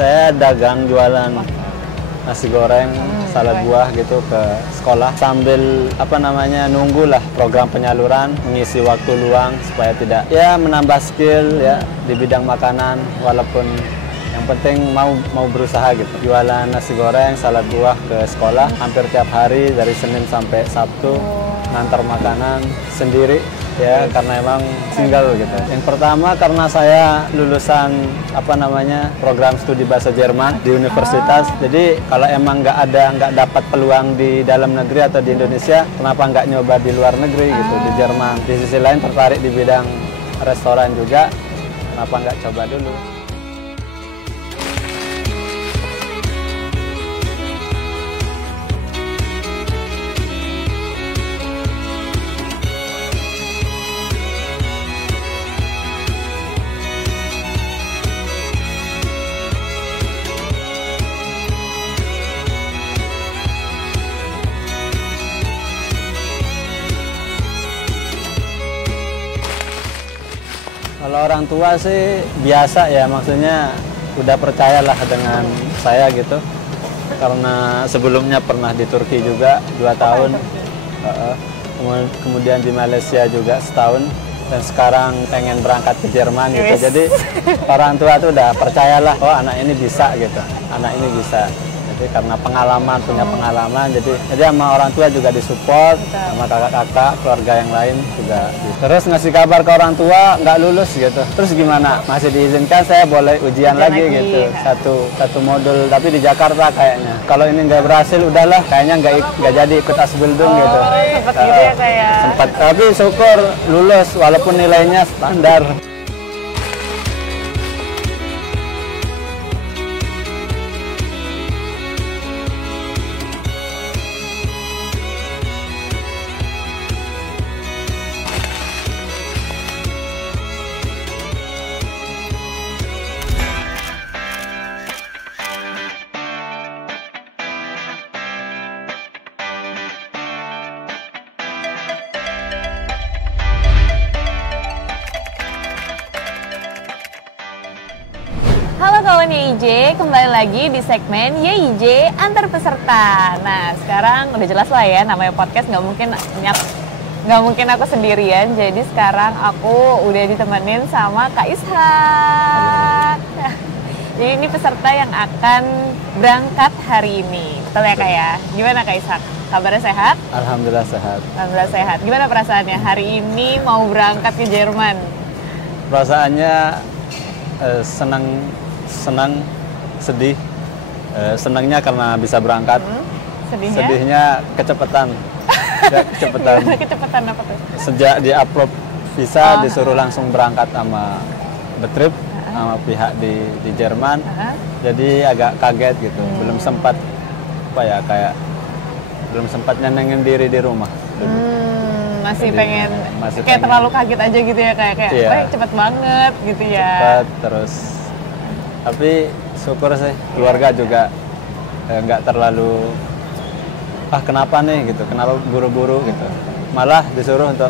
Saya dagang jualan nasi goreng, salad buah gitu ke sekolah sambil nunggu lah program penyaluran, mengisi waktu luang supaya tidak menambah skill di bidang makanan, walaupun yang penting mau berusaha gitu. Jualan nasi goreng, salad buah ke sekolah hampir tiap hari dari Senin sampai Sabtu, ngantar makanan sendiri karena emang single gitu. Yang pertama karena saya lulusan program studi bahasa Jerman di universitas. Jadi kalau emang nggak dapat peluang di dalam negeri atau di Indonesia, kenapa nggak nyoba di luar negeri gitu, di Jerman. Di sisi lain tertarik di bidang restoran juga, kenapa nggak coba dulu. Kalau orang tua sih biasa maksudnya udah percayalah dengan saya gitu. Karena sebelumnya pernah di Turki juga 2 tahun, kemudian di Malaysia juga setahun, dan sekarang pengen berangkat ke Jerman gitu. Jadi orang tua tuh udah percayalah, oh anak ini bisa gitu, anak ini bisa. Jadi karena punya pengalaman, jadi sama orang tua juga disupport, sama kakak-kakak, keluarga yang lain juga. Terus ngasih kabar ke orang tua nggak lulus gitu. Terus gimana? Masih diizinkan, saya boleh ujian lagi gitu. Satu modul, tapi di Jakarta kayaknya. Kalau ini nggak berhasil, udahlah, kayaknya nggak jadi ikut Asbildung gitu. Sempat gitu ya kayak. Sempat, tapi syukur lulus walaupun nilainya standar. Halo kawan YIJ, kembali lagi di segmen YIJ Antar Peserta. Nah sekarang udah jelas lah ya, namanya podcast nggak mungkin aku sendirian. Jadi sekarang aku udah ditemenin sama Kak Ishak. Jadi ini peserta yang akan berangkat hari ini, betul ya Kak ya? Gimana Kak Ishak? Kabarnya sehat? Alhamdulillah sehat. Alhamdulillah sehat. Gimana perasaannya hari ini mau berangkat ke Jerman? Perasaannya senang, sedih. Senangnya karena bisa berangkat. Sedihnya kecepatan. Kecepatan apa tuh? Sejak di-upload visa disuruh langsung berangkat sama Betrip, sama pihak di Jerman. Jadi agak kaget gitu. Belum sempat belum sempat nyenengin diri di rumah. Masih pengen terlalu kaget aja gitu ya, kayak cepet banget gitu ya. Cepet terus. Tapi syukur sih keluarga juga nggak terlalu kenapa nih gitu, kenapa buru-buru gitu. Malah disuruh untuk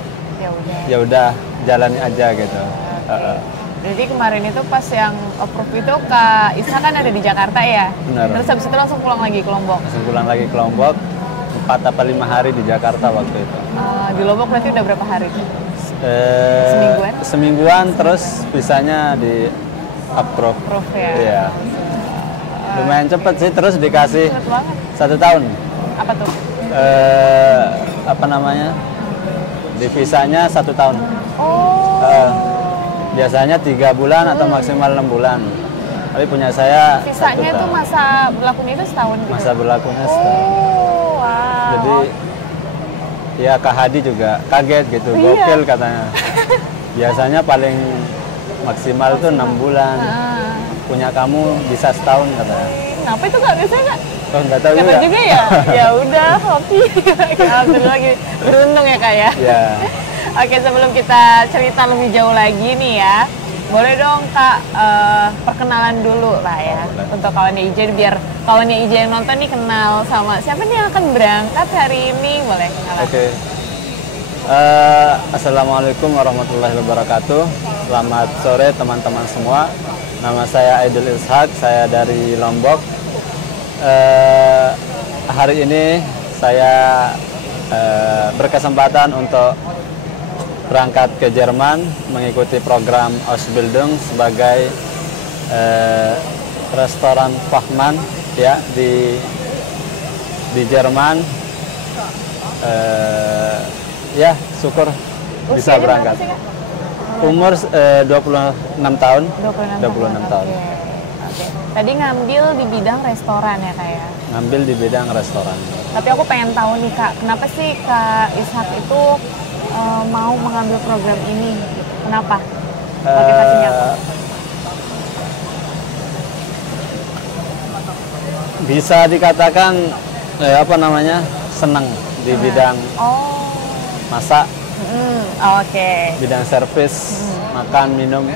ya udah jalani aja gitu. Jadi kemarin itu pas yang approve itu Kak Isa kan ada di Jakarta ya. Benar. Terus habis itu langsung pulang lagi ke Lombok. Langsung pulang lagi ke Lombok. 4 apa 5 hari di Jakarta waktu itu. Di Lombok berarti udah berapa hari tuh? Semingguan terus visanya di approve ya? Iya. Lumayan cepet sih, terus dikasih cepet banget. 1 tahun. Apa tuh? Di visanya 1 tahun. Biasanya 3 bulan atau maksimal 6 bulan. Tapi punya saya visanya itu masa berlakunya itu setahun gitu? Masa berlakunya setahun. Wow. Jadi ya Kak Hadi juga kaget gitu, gokil katanya. Biasanya paling maksimal tuh 6 bulan. Punya kamu bisa setahun katanya. Kenapa itu Kak? Biasanya Kak? Oh nggak tahu juga. Ya? Ya udah, hoki. Alhamdulillah lagi beruntung ya Kak ya. Ya. Oke, sebelum kita cerita lebih jauh lagi nih ya, boleh dong Kak perkenalan dulu lah ya untuk kawannya YIJ, biar kawannya YIJ yang nonton nih kenal sama siapa nih yang akan berangkat hari ini, boleh kenalan. Oke. Assalamualaikum warahmatullahi wabarakatuh. Selamat sore teman-teman semua. Nama saya Aidul Ishak, saya dari Lombok. Hari ini saya berkesempatan untuk berangkat ke Jerman mengikuti program Ausbildung sebagai restoran Fachmann ya di Jerman. Ya syukur bisa berangkat. Umur 26 tahun. 26 tahun. Oke. Tadi ngambil di bidang restoran ya Kak ya? Ngambil di bidang restoran. Tapi aku pengen tahu nih Kak, kenapa sih Kak Ishak itu mau mengambil program ini? Kenapa? Motivasinya apa? Bisa dikatakan senang di bidang masak. Oke. Bidang servis, makan, minum,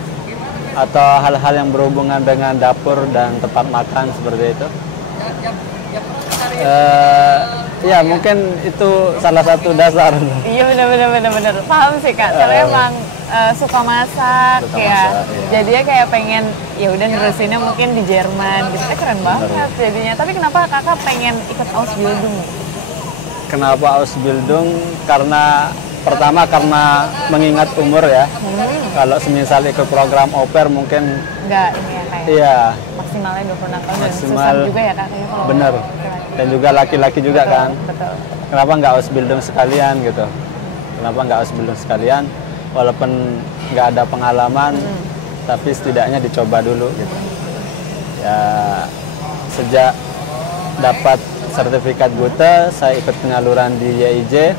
atau hal-hal yang berhubungan dengan dapur dan tempat makan seperti itu. Ya mungkin itu salah satu dasar. Iya benar. Paham sih Kak. Soalnya emang suka masak ya. Iya. Jadinya kayak pengen ya udah nerusinnya mungkin di Jerman gitu. Keren banget jadinya. Tapi kenapa Kakak pengen ikut Ausbildung? Kenapa Ausbildung? Pertama karena mengingat umur ya. Kalau semisal ikut program au pair mungkin enggak ini ya kayak. Iya. Maksimalnya 26 tahun. Maksimal susah juga ya Kak kalau. Bener. Dan juga laki-laki juga betul, kan. Betul. Kenapa nggak Ausbildung sekalian gitu? Kenapa nggak Ausbildung sekalian? Walaupun nggak ada pengalaman, tapi setidaknya dicoba dulu gitu. Ya sejak dapat sertifikat Gute, saya ikut penyaluran di YIJ.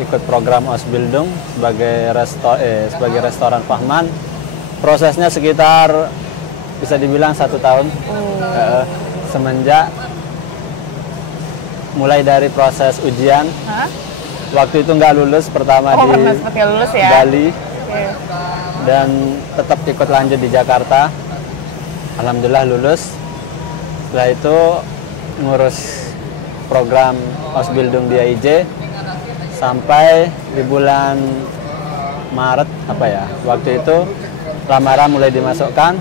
Ikut program Ausbildung sebagai restoran Fachmann. Prosesnya sekitar bisa dibilang 1 tahun. Semenjak mulai dari proses ujian. Waktu itu nggak lulus pertama di lulus ya? Bali. Dan tetap ikut lanjut di Jakarta. Alhamdulillah lulus. Setelah itu ngurus program Ausbildung di YIJ sampai di bulan Maret waktu itu lamaran mulai dimasukkan,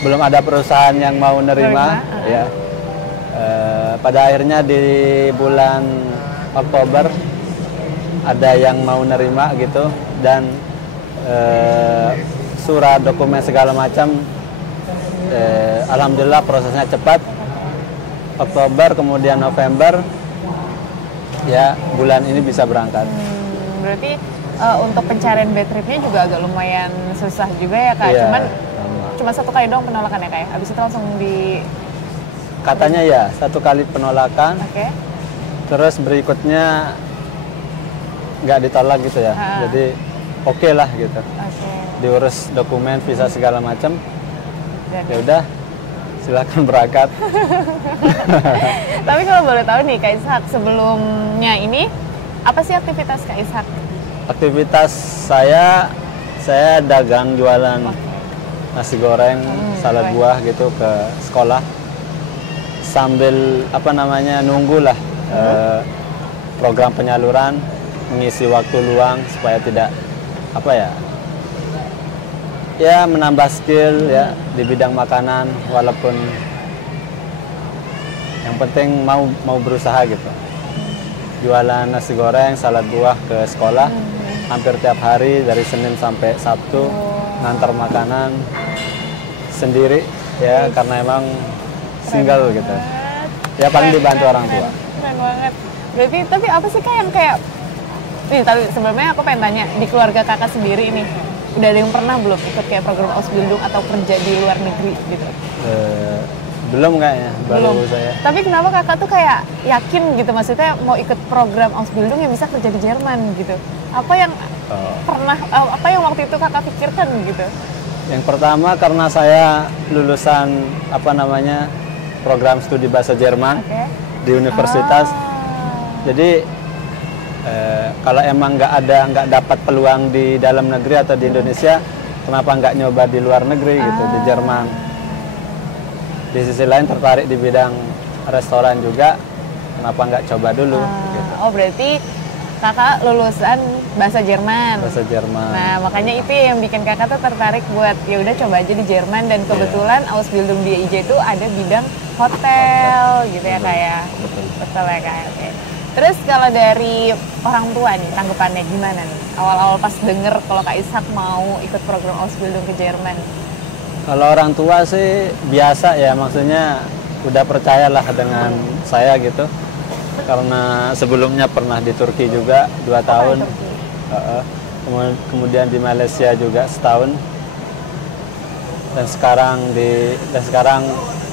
belum ada perusahaan yang mau nerima ya. Pada akhirnya di bulan Oktober ada yang mau nerima gitu, dan surat dokumen segala macam alhamdulillah prosesnya cepat. Oktober kemudian November ya bulan ini bisa berangkat. Berarti untuk pencarian bed tripnya juga agak lumayan susah juga ya Kak. Iya, cuma 1 kali doang penolakan ya Kak ya? Habis itu langsung di... Katanya ya 1 kali penolakan. Oke. Terus berikutnya nggak ditolak gitu ya. Jadi oke lah gitu. Diurus dokumen, visa segala macam. Ya udah silakan berangkat. Tapi kalau boleh tahu nih Kak Ishak, sebelumnya ini apa sih aktivitas Kak Ishak? Aktivitas saya dagang jualan nasi goreng, salad buah gitu ke sekolah sambil nunggu lah program penyaluran, mengisi waktu luang supaya tidak menambah skill ya di bidang makanan, walaupun yang penting mau berusaha gitu. Jualan nasi goreng, salad buah ke sekolah hampir tiap hari dari Senin sampai Sabtu, ngantar makanan sendiri ya karena emang single gitu. Ya paling dibantu orang tua. Keren banget. Berarti tapi apa sih Kak yang kayak tapi sebelumnya aku pengen tanya, di keluarga Kakak sendiri ini udah ada yang pernah belum ikut kayak program Ausbildung atau kerja di luar negeri gitu? Belum kayaknya, baru saya. Tapi kenapa Kakak tuh kayak yakin gitu, maksudnya mau ikut program Ausbildung yang bisa kerja di Jerman gitu? Apa yang apa yang waktu itu Kakak pikirkan gitu? Yang pertama karena saya lulusan program studi bahasa Jerman di universitas. Jadi kalau emang nggak dapat peluang di dalam negeri atau di Indonesia, kenapa nggak nyoba di luar negeri gitu, di Jerman. Di sisi lain tertarik di bidang restoran juga, kenapa nggak coba dulu gitu. Oh berarti kakak lulusan bahasa Jerman. Bahasa Jerman. Nah, makanya itu yang bikin kakak tuh tertarik buat ya udah coba aja di Jerman, dan kebetulan Ausbildung di IJ itu ada bidang hotel gitu ya kayak. Betul ya kayak. Oke. Terus kalau dari orang tua nih tanggapannya gimana nih? Awal-awal pas denger kalau Kak Ishak mau ikut program Ausbildung ke Jerman. Kalau orang tua sih biasa ya, maksudnya udah percayalah dengan saya gitu. Karena sebelumnya pernah di Turki juga 2 tahun. Kemudian di Malaysia juga setahun. Dan sekarang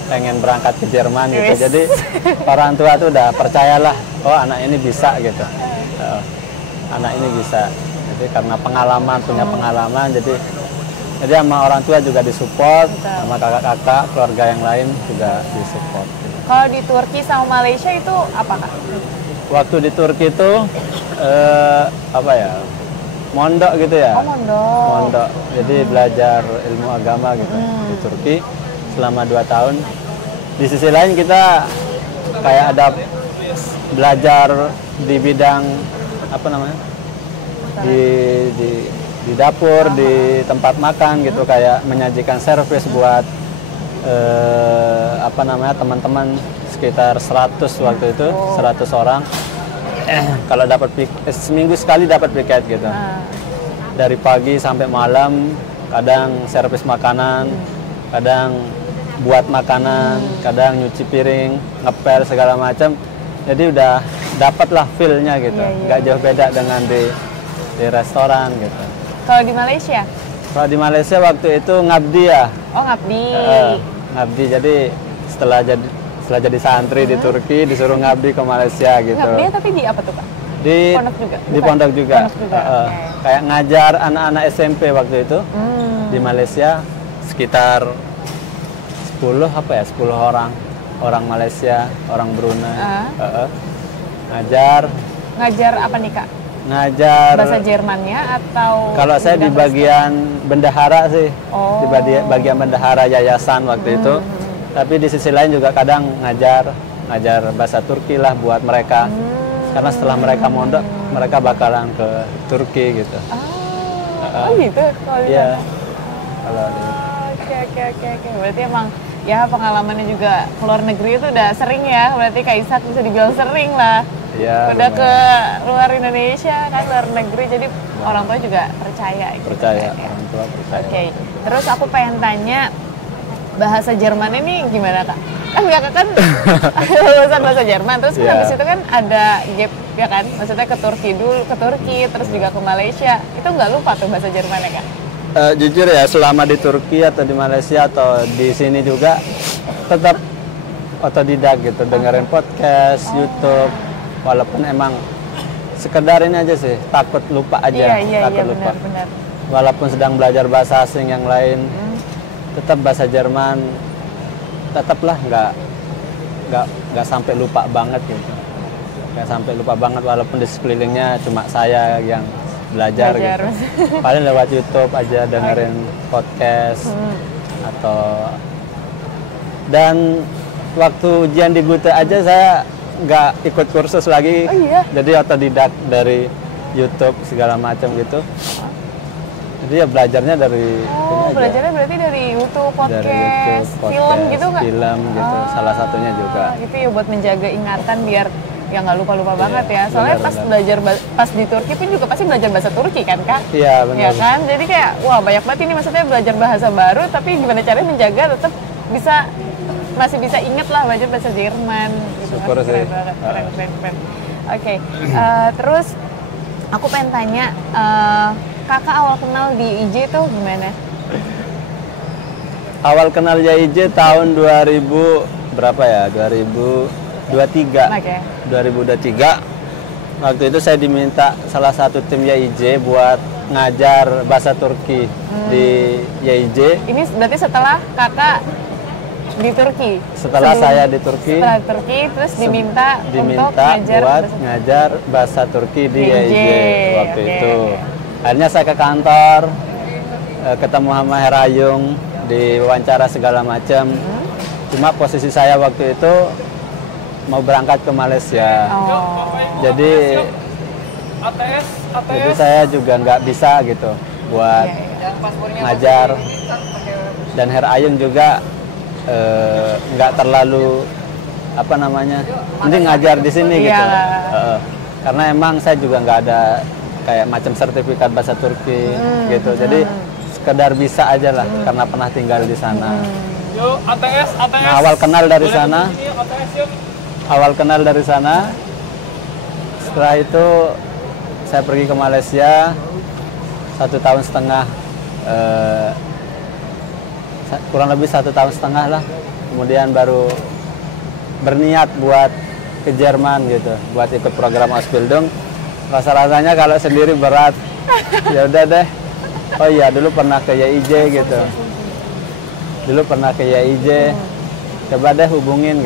pengen berangkat ke Jerman gitu. Jadi orang tua tuh udah percayalah, oh anak ini bisa gitu. Anak ini bisa. Jadi karena punya pengalaman, jadi sama orang tua juga disupport, sama kakak-kakak, keluarga yang lain juga disupport. Kalau di Turki sama Malaysia itu apa Kak? Waktu di Turki itu mondok gitu ya. Oh, mondok. Mondok. Jadi belajar ilmu agama gitu di Turki selama 2 tahun. Di sisi lain kita kayak ada belajar di bidang di dapur, di tempat makan gitu, kayak menyajikan servis buat teman-teman sekitar 100 waktu itu, 100 orang. Kalau dapat seminggu sekali dapat piket gitu. Dari pagi sampai malam, kadang servis makanan, kadang buat makanan, kadang nyuci piring, ngepel segala macam. Jadi udah dapatlah feel-nya gitu. Nggak jauh beda dengan di restoran gitu. Kalau di Malaysia? Kalau di Malaysia waktu itu ngabdi ya. Oh, ngabdi. Ngabdi, jadi setelah jadi santri di Turki disuruh ngabdi ke Malaysia gitu. Ngabdi tapi di apa tuh Kak? Di pondok juga. Di pondok juga. Kayak ngajar anak-anak SMP waktu itu di Malaysia, sekitar 10 orang Malaysia, orang Brunei. Ngajar apa nih Kak? Ngajar bahasa Jermannya atau? Kalau saya di bagian bendahara sih, di bagian bendahara yayasan waktu itu. Tapi di sisi lain juga kadang ngajar bahasa Turki lah buat mereka. Karena setelah mereka mondok, mereka bakalan ke Turki gitu. Oh gitu kalau di sana. Oke. Berarti emang ya pengalamannya juga keluar negeri itu udah sering ya. Berarti Kak Ishak bisa dibilang sering lah. Ya, udah ke luar Indonesia kan, luar negeri, jadi orang tua juga percaya gitu. Orang tua percaya. Oke. Terus aku pengen tanya, bahasa Jerman ini gimana Kak? Kan Kakak kan lulusan bahasa Jerman, terus kan habis itu kan ada gap ya kan? Maksudnya ke Turki, terus juga ke Malaysia. Itu nggak lupa tuh bahasa Jermannya Kak? Jujur ya, selama di Turki atau di Malaysia atau di sini juga tetap otodidak gitu, dengerin podcast, YouTube. Walaupun emang sekedar ini aja sih, takut lupa aja. Takut lupa. Benar. Walaupun sedang belajar bahasa asing yang lain, tetap bahasa Jerman tetaplah nggak sampai lupa banget gitu. Nggak sampai lupa banget walaupun di sekelilingnya cuma saya yang belajar. Gitu. Paling lewat YouTube aja dengerin podcast dan waktu ujian di Gute aja saya nggak ikut kursus lagi. Jadi otodidak dari YouTube segala macam gitu. Jadi ya belajarnya dari belajarnya berarti dari YouTube, podcast, film gitu nggak? Film gitu, salah satunya juga. Itu ya buat menjaga ingatan biar ya nggak lupa-lupa banget ya. Soalnya pas di Turki pun juga pasti belajar bahasa Turki kan Kak? Iya benar. Ya kan, jadi kayak wah banyak banget ini, maksudnya belajar bahasa baru tapi gimana caranya menjaga tetap masih bisa inget lah belajar bahasa Jerman. Gitu. Syukur sih. Keren. Oke. Terus aku pengen tanya, Kakak awal kenal di IJ itu gimana? Awal kenal IJ tahun 2000 berapa ya? 2023. Okay. 2023. Waktu itu saya diminta salah satu tim YIJ buat ngajar bahasa Turki di YIJ. Ini berarti setelah Kakak di Turki? Setelah saya di Turki. Setelah Turki, terus diminta untuk ngajar bahasa Turki di YIJ waktu itu. Akhirnya saya ke kantor, ketemu sama Herayung, diwawancara segala macam. Cuma posisi saya waktu itu mau berangkat ke Malaysia. Jadi Jadi saya juga nggak bisa gitu buat ngajar, dan Her Ayun juga nggak terlalu apa namanya, mending ngajar di sini gitu. Karena emang saya juga nggak ada kayak macam sertifikat bahasa Turki gitu, jadi sekedar bisa aja lah karena pernah tinggal di sana. Nah, awal kenal dari sana, setelah itu saya pergi ke Malaysia 1,5 tahun, kurang lebih 1,5 tahun lah, kemudian baru berniat buat ke Jerman gitu, buat ikut program Ausbildung. Rasa-rasanya kalau sendiri berat, ya udah deh. Oh iya, dulu pernah ke YIJ gitu. Coba deh hubungin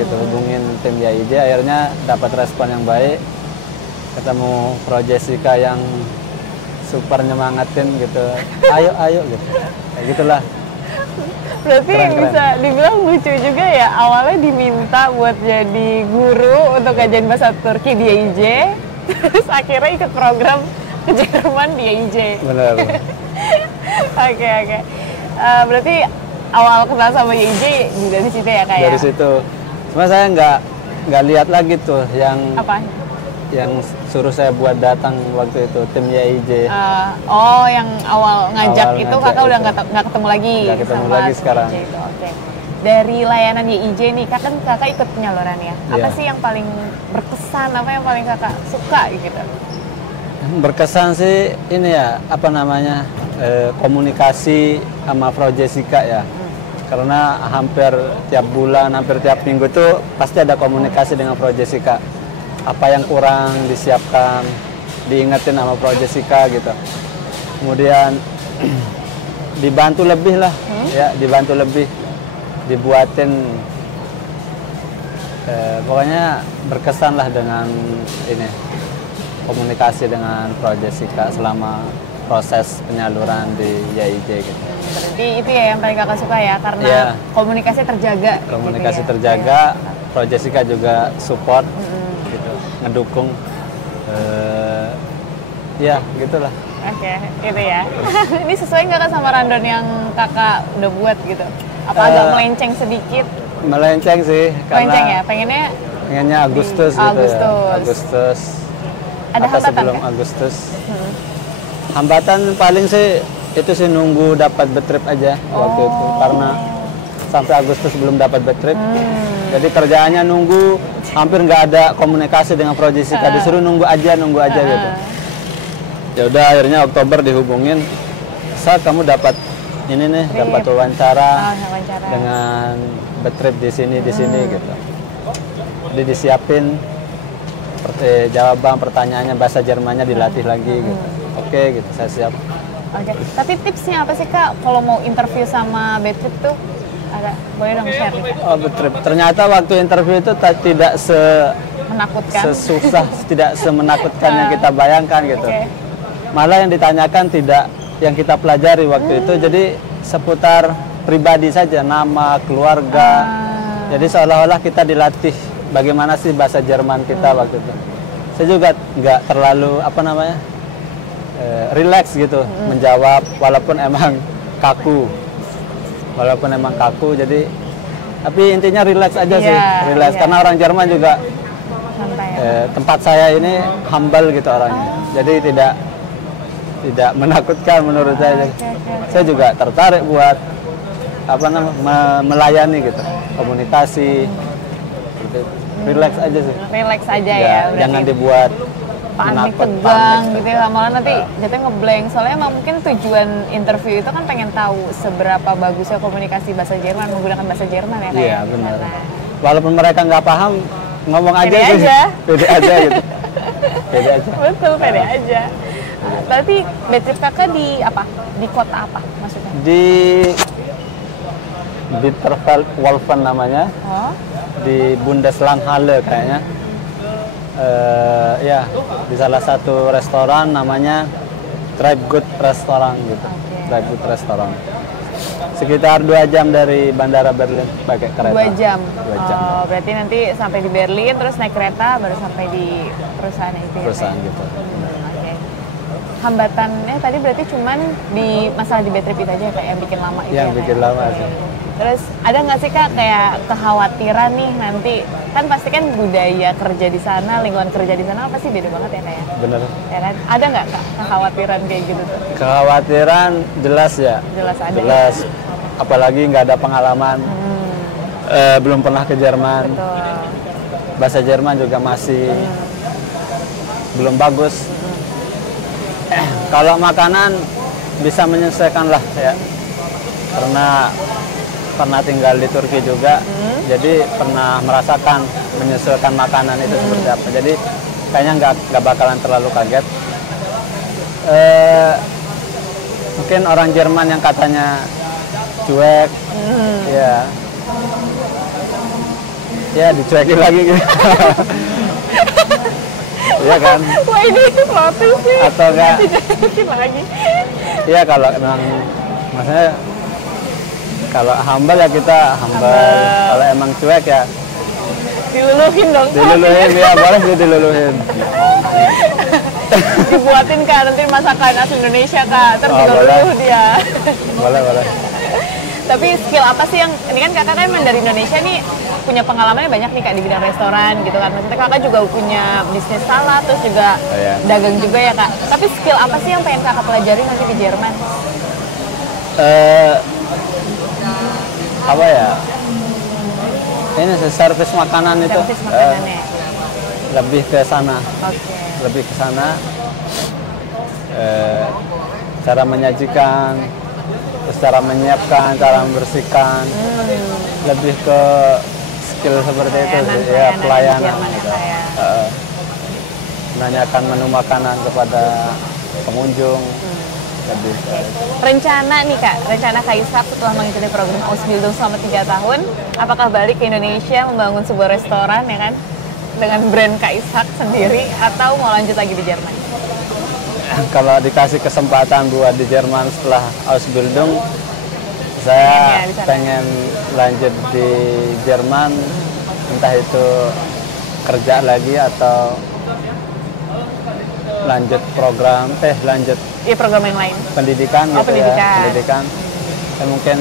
tim YIJ. Akhirnya dapat respon yang baik. Ketemu Pro Jessica yang super nyemangatin gitu. Ayo gitu. Kayak gitulah. Berarti Keren. bisa dibilang lucu juga ya, awalnya diminta buat jadi guru untuk ngajarin bahasa Turki di YIJ, terus akhirnya ikut program ke Jerman di YIJ. Benar. Oke. Berarti awal kenal sama YIJ juga di situ ya Kak ya? Dari situ. Cuma saya nggak lihat lagi tuh yang suruh saya buat datang waktu itu, tim YIJ. Yang awal ngajak itu kakak udah nggak ketemu lagi. Nggak ketemu lagi sekarang. Itu. Oke. Dari layanan YIJ nih, kakak ikut penyaluran ya. Apa sih yang paling berkesan? Apa yang paling kakak suka gitu? Berkesan sih ini ya, apa namanya, komunikasi sama Pro Jessica ya. Karena hampir tiap bulan, hampir tiap minggu tuh pasti ada komunikasi dengan Pro Jessica. Apa yang kurang disiapkan, diingetin sama Pro Jessica gitu. Kemudian dibantu lebih lah, dibuatin, pokoknya berkesan lah dengan ini, komunikasi dengan Pro Jessica selama proses penyaluran di YIJ gitu. Berarti itu ya yang paling kakak suka ya, karena komunikasi terjaga. Komunikasi gitu ya. terjaga, Pro Jessica juga support, gitu, ngedukung, ya gitulah. Oke, gitu ya. Ini sesuai nggak Kak sama rundown yang kakak udah buat gitu? Apa agak melenceng sedikit? Melenceng sih, Melenceng ya, pengennya Agustus gitu ya. Agustus. Ada atau hambatan sebelum kan? Agustus. Hambatan paling sih itu sih nunggu dapat betrip aja waktu itu, karena sampai Agustus belum dapat betrip. Jadi kerjaannya nunggu, hampir nggak ada komunikasi dengan Pro Jessica, disuruh nunggu aja gitu. Ya udah akhirnya Oktober dihubungin, saat kamu dapat ini nih, dapat wawancara dengan betrip di sini gitu. Jadi disiapin jawaban pertanyaannya, bahasa Jermannya dilatih lagi gitu. Oke gitu, saya siap. Oke. Tapi tipsnya apa sih Kak kalau mau interview sama Betrip tuh? Boleh dong share nih Kak? Oh, Betrip. Ternyata waktu interview itu tidak menakutkan, sesusah, tidak semenakutkan yang kita bayangkan gitu. Malah yang ditanyakan tidak yang kita pelajari waktu itu, jadi seputar pribadi saja, nama, keluarga. Jadi seolah-olah kita dilatih bagaimana sih bahasa Jerman kita waktu itu. Saya juga nggak terlalu relax gitu menjawab, walaupun emang kaku, jadi tapi intinya relax aja sih, karena orang Jerman juga tempat saya ini humble gitu orangnya, jadi tidak menakutkan menurut saya. Saya juga tertarik buat melayani gitu, komunikasi gitu. Relax aja sih. Relax aja ya. Jangan dibuat panik, tegang gitu ya, malah nanti jatuhnya ngeblank. Soalnya emang mungkin tujuan interview itu kan pengen tahu seberapa bagusnya komunikasi bahasa Jerman, menggunakan bahasa Jerman ya kayak. Iya benar. Walaupun mereka nggak paham, ngomong aja sih. Pede aja gitu. Pede aja. Betul, pede aja. Berarti Betrip kakak di apa? Di kota apa maksudnya? Di Bitterfeld-Wolfen namanya. Di Bundeslandhalle kayaknya. Ya, di salah satu restoran namanya Treibgut Restaurant gitu. Treibgut Restaurant. Sekitar 2 jam dari Bandara Berlin pakai kereta. 2 jam. 2 jam. Oh, berarti nanti sampai di Berlin terus naik kereta baru sampai di perusahaan itu. Perusahaan gitu. Oke. hambatannya tadi berarti cuman di masalah di bad trip itu aja ya, Kak, yang bikin lama itu Yang ya, Kak, bikin ya? lama sih. Terus ada nggak sih Kak kayak kekhawatiran nih nanti, kan pasti kan budaya kerja di sana, lingkungan kerja di sana pasti beda banget ya Kak ya? Bener. Ya kan? Ada nggak Kak kekhawatiran kayak gitu tuh? Kekhawatiran jelas ya. Jelas ada. Jelas. Apalagi nggak ada pengalaman. Belum pernah ke Jerman. Betul. Bahasa Jerman juga masih belum bagus. Kalau makanan bisa menyesuaikan lah ya. Karena pernah tinggal di Turki juga, jadi pernah merasakan menyesuaikan makanan itu seperti apa. Jadi kayaknya nggak bakalan terlalu kaget. Mungkin orang Jerman yang katanya cuek, ya dicuekin lagi gitu. Iya kan? Wah ini floating sih. Atau enggak? Dicuekin lagi. Iya kalau memang maksudnya kalau humble ya kita humble. Kalau emang cuek ya Diluluhin dong. Kak. diluluhin ya boleh sih diluluhin. Dibuatin Kak nanti masakan asli Indonesia Kak. Terus Oh, juga boleh. luluh dia. Boleh. Tapi skill apa sih yang, ini kan Kakak kan dari Indonesia nih punya pengalamannya banyak nih Kak di bidang restoran gitu kan. Maksudnya Kakak juga punya bisnis salad, terus juga iya. dagang juga ya Kak. Tapi skill apa sih yang pengen Kakak pelajari nanti di Jerman? Apa ya? Ini sih servis makanan itu Servis makanannya. lebih ke sana, Oke. lebih ke sana. Cara menyajikan, terus cara menyiapkan, cara membersihkan, lebih ke skill seperti itu sih, ya pelayanan. Jerman ya, Gitu. Kak, ya. Menanyakan menu makanan kepada pengunjung, lebih ke Rencana nih Kak, rencana Kak Ishak setelah mengikuti program Ausbildung selama 3 tahun, apakah balik ke Indonesia membangun sebuah restoran ya kan? Dengan brand Kak Ishak sendiri, atau mau lanjut lagi di Jerman? kalau dikasih kesempatan buat di Jerman setelah Ausbildung, Pengen ya saya di sana. pengen lanjut di Jerman, entah itu kerja lagi atau lanjut program, lanjut Iya program yang lain. pendidikan Oh, gitu pendidikan. ya, pendidikan. Saya mungkin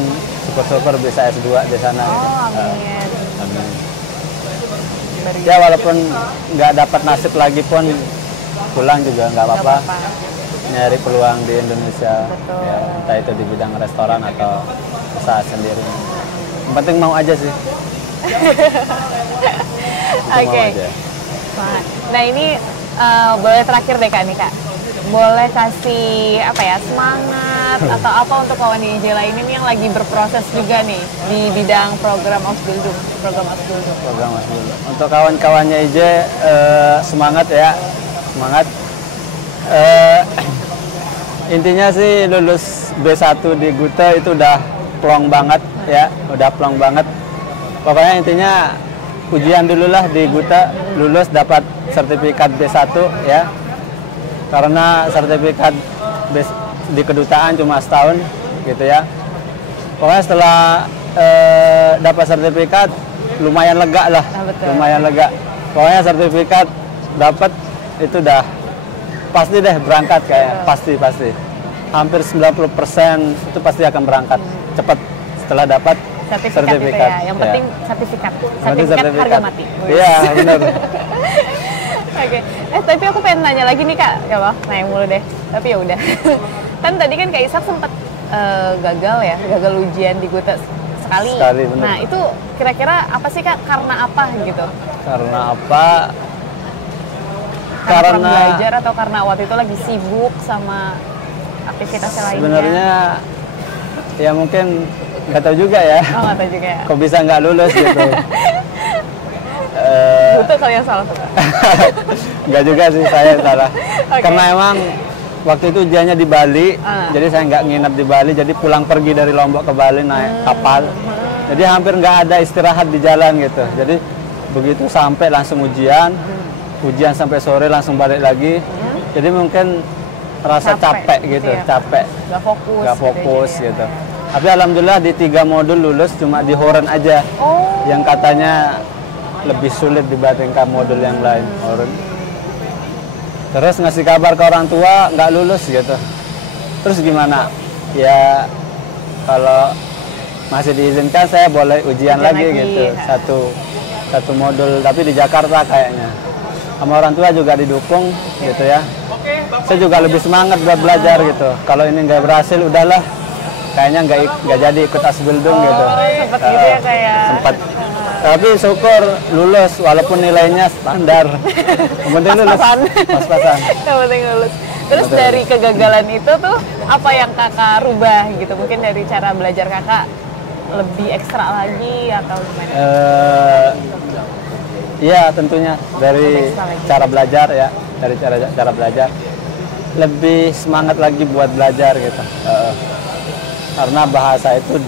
syukur-syukur bisa S2 di sana. Oh, gitu. amin. Amin. Baru Ya walaupun nggak dapat nasib lagi pun pulang juga nggak nggak apa-apa. apa-apa. Nyari peluang di Indonesia, Betul. ya, entah itu di bidang restoran atau usaha sendiri. Yang penting mau aja sih. Penting Oke. mau aja. Nah ini boleh terakhir deh Kak nih Kak. Boleh kasih apa ya semangat atau apa untuk kawan IJ lainnya nih yang lagi berproses juga nih di bidang program Ausbildung. Program Mas Bulu. Untuk kawan-kawannya IJ semangat ya, semangat. Intinya sih lulus B1 di Gute itu udah plong banget ya, udah plong banget. Pokoknya intinya ujian dulu lah di Gute, lulus dapat sertifikat B1 ya. Karena sertifikat di kedutaan cuma setahun gitu ya. Pokoknya setelah dapat sertifikat lumayan lega lah, betul. lumayan lega. Pokoknya sertifikat dapat itu udah pasti deh berangkat kayak pasti. Hampir 90% itu pasti akan berangkat cepat setelah dapat Sertifikat itu ya. Yang penting sertifikat. Sertifikat harga mati. Iya, benar. Oke. Tapi aku pengen nanya lagi nih Kak. Ya Allah, nanya mulu deh. Tapi ya udah. Kan tadi kan Kak Ishak sempat gagal ujian di Gute sekali. Bener. Nah, itu kira-kira apa sih Kak? Karena apa gitu? Karena apa? Karena kurang belajar atau karena waktu itu lagi sibuk sama aktivitasnya lainnya? Sebenarnya ya mungkin nggak tahu juga ya. Oh, nggak tahu juga ya. Kok bisa nggak lulus gitu? Butuh kalian salah tuh Kak. Nggak juga sih saya salah. Oke. Karena emang waktu itu ujiannya di Bali, jadi saya nggak nginep di Bali, jadi pulang pergi dari Lombok ke Bali naik kapal. Jadi hampir nggak ada istirahat di jalan gitu. Jadi begitu sampai langsung ujian sampai sore langsung balik lagi. Jadi mungkin rasa capek gitu, ya, capek, nggak fokus gitu. Tapi alhamdulillah di 3 modul lulus, cuma di Horen aja Oh. yang katanya lebih sulit dibandingkan modul yang lain. Horen. Terus ngasih kabar ke orang tua nggak lulus gitu. Terus gimana? Ya kalau masih diizinkan saya boleh ujian lagi gitu. ya. Satu modul tapi di Jakarta kayaknya. Sama orang tua juga didukung gitu ya. Saya juga lebih semangat buat belajar gitu. Kalau ini nggak berhasil udahlah. Kayaknya nggak jadi ikut Asbildung gitu. Sempat gitu ya kayak. Sempat. Tapi syukur lulus walaupun nilainya standar. Yang penting lulus. Pas-pasan. Yang penting lulus. Terus Betul. dari kegagalan itu tuh apa yang kakak rubah gitu? Mungkin dari cara belajar kakak lebih ekstra lagi atau gimana? Iya tentunya dari cara belajar ya, dari cara belajar lebih semangat lagi buat belajar gitu. Karena bahasa itu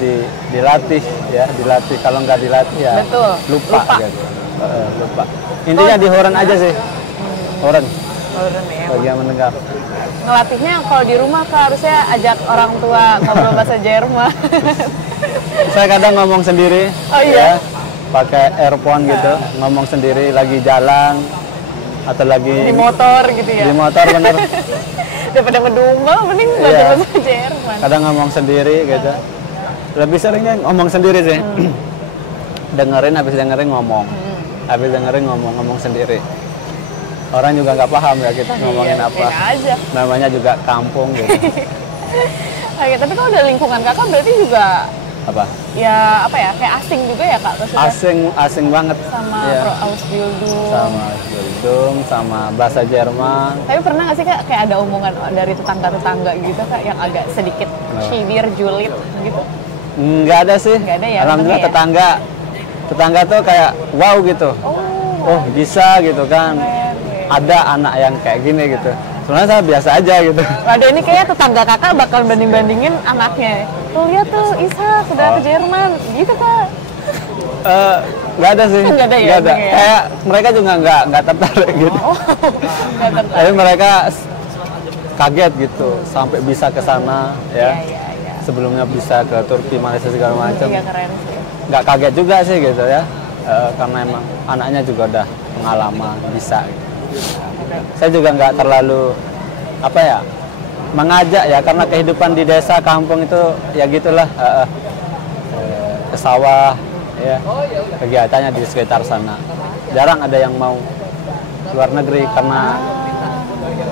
dilatih ya, dilatih. Kalau nggak dilatih ya Betul. lupa. Gitu. Lupa. Intinya di horen aja sih. Horen. Horen ya. Bagi yang mendengar. Ngelatihnya kalau di rumah kak harusnya ajak orang tua ngobrol bahasa Jerman. Saya kadang ngomong sendiri. Oh iya? Ya, pakai earphone gitu, ngomong sendiri lagi jalan atau lagi Di motor gitu ya? Di motor bener. Daripada ngedumel, mending belajar bahasa Jerman. Kadang ngomong sendiri gitu. Lebih seringnya ngomong sendiri sih. Dengerin, habis dengerin ngomong. Habis dengerin ngomong sendiri. Orang juga nggak paham ya kita ngomongin apa. Aja. Namanya juga kampung gitu. Oke, tapi kalau dari lingkungan kakak berarti juga Apa? ya apa ya kayak asing juga ya kak maksudnya Asing banget. sama Iya. Pro Ausbildung. Sama Ausbildung, sama bahasa Jerman. Tapi pernah nggak sih kak kayak ada omongan dari tetangga-tetangga gitu kak yang agak sedikit cibir, julid gitu? Nggak ada sih. Nggak ada ya, Alhamdulillah untungnya ya? tetangga tuh kayak wow gitu. Oh bisa gitu kan. Keren. Ada anak yang kayak gini gitu. Sebenarnya saya biasa aja gitu. Waduh ini kayaknya tetangga kakak bakal banding-bandingin anaknya. Tuh lihat tuh Isa sudah ke Jerman, gitu kak. Nggak ada sih. Nggak ada ya, Nggak ada. untungnya ya? Kayak mereka juga nggak tertarik gitu. Oh, nggak tertarik. Tapi mereka kaget gitu sampai bisa ke sana ya. Iya. Sebelumnya bisa ke Turki, Malaysia segala macam. Iya keren sih. Nggak kaget juga sih gitu ya. Karena emang anaknya juga udah pengalaman bisa. Gitu. Saya juga nggak terlalu apa ya mengajak ya karena kehidupan di desa kampung itu ya gitulah ke sawah ya kegiatannya di sekitar sana jarang ada yang mau luar negeri karena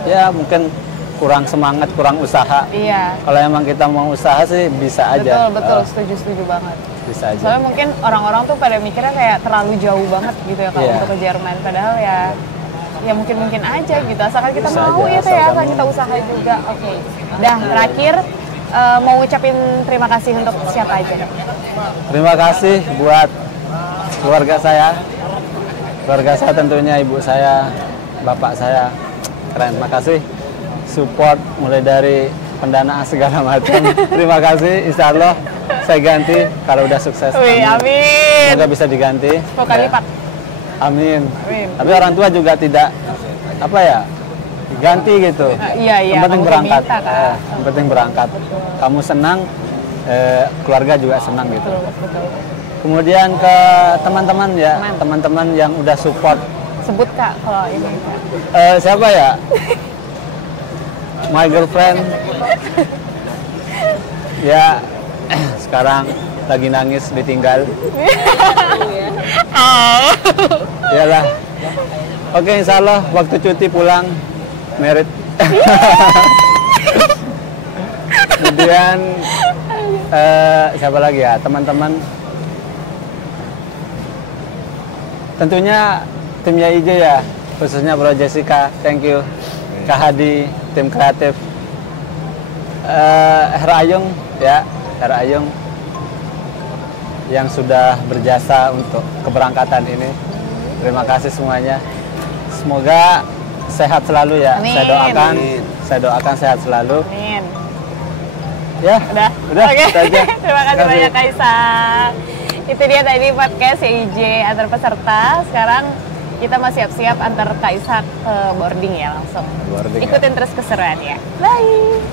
ya mungkin kurang semangat kurang usaha. Iya. Kalau emang kita mau usaha sih bisa aja. Betul, setuju banget. Bisa aja. Soalnya mungkin orang-orang tuh pada mikirnya kayak terlalu jauh banget gitu ya kalau Iya. untuk ke Jerman. Padahal ya mungkin aja gitu. Asalkan kita Bisa mau aja, ya teh ya, asal asalkan kita usaha juga. Oke. Dah terakhir mau ucapin terima kasih untuk siapa aja? Terima kasih buat keluarga saya. Keluarga saya tentunya ibu saya, bapak saya. Keren, makasih. Support mulai dari pendanaan segala macam. Terima kasih, insya Allah saya ganti kalau udah sukses. Wih, amin. Semoga bisa diganti. 10 kali lipat. Amin. Amin. Tapi orang tua juga tidak apa ya diganti gitu. Iya, Yang penting kamu berangkat. minta, Kak. Yang penting berangkat. Kamu senang, keluarga juga senang gitu. Betul. Kemudian ke teman-teman ya, teman-teman yang udah support. Sebut kak kalau ini. Kak. Siapa ya? My girlfriend. Ya, sekarang lagi nangis ditinggal. Iyalah. Oke, insya Allah waktu cuti pulang merit. Kemudian siapa lagi ya teman-teman? Tentunya tim YIJ ya, khususnya Bro Jessica, thank you. Kak Hadi, tim kreatif. Her Ayung ya, Her Ayung yang sudah berjasa untuk keberangkatan ini. Terima kasih semuanya. Semoga sehat selalu ya. Amin. Saya doakan sehat selalu. Amin. Ya, udah. Oke. Itu aja. Terima kasih banyak Kaisang. Itu dia tadi podcast YIJ antar peserta. Sekarang kita mau siap-siap antar Kaisang ke boarding ya langsung. Boarding, Ikutin terus keseruan ya. Bye.